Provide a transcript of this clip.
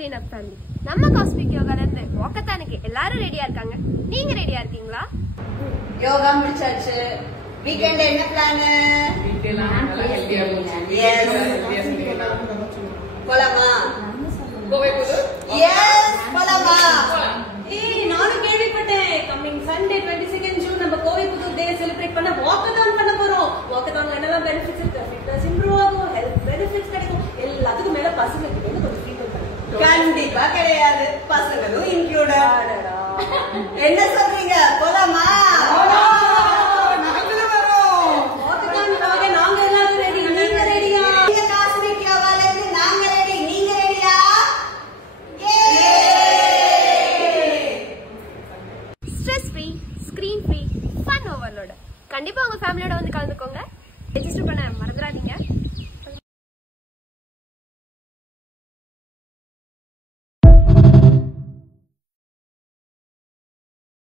Clean Up Family. நம்ம cosmic யோகால இருந்து வாக்கத்தானுக்கு எல்லாரும் ரெடியா இருக்காங்க. நீங்க ரெடியா இருக்கீங்களா? யோகா முடிச்சாச்சு. வீக்கெண்ட் என்ன பிளான்? போலாமா? கோவை புது? எஸ் போலாமா? நானும் கேள்விப்பட்டேன். கம்மிங் சண்டே 22 ஜூன் நம்ம கோவை புது டே செலிப்ரேட் பண்ண வாக்கத்தான் பண்ண போறோம். வாக்கத்தான் என்னெல்லாம் பெனிஃபிட்ஸ் இருக்கு? ஃபிட்னஸ் இம்ப்ரூவ் ஆகும், ஹெல்த் பெனிஃபிட்ஸ் கிடைக்கும். எல்லாத்துக்கும் மேல பசங்களுக்கு வந்து கொஞ்சம் ஃப்ரீடம் கிடைக்கும். கண்டிப்பா கிடையாது, பசங்களும் இன்க்ளூடட். என்ன சொல்றீங்க? போலாமா?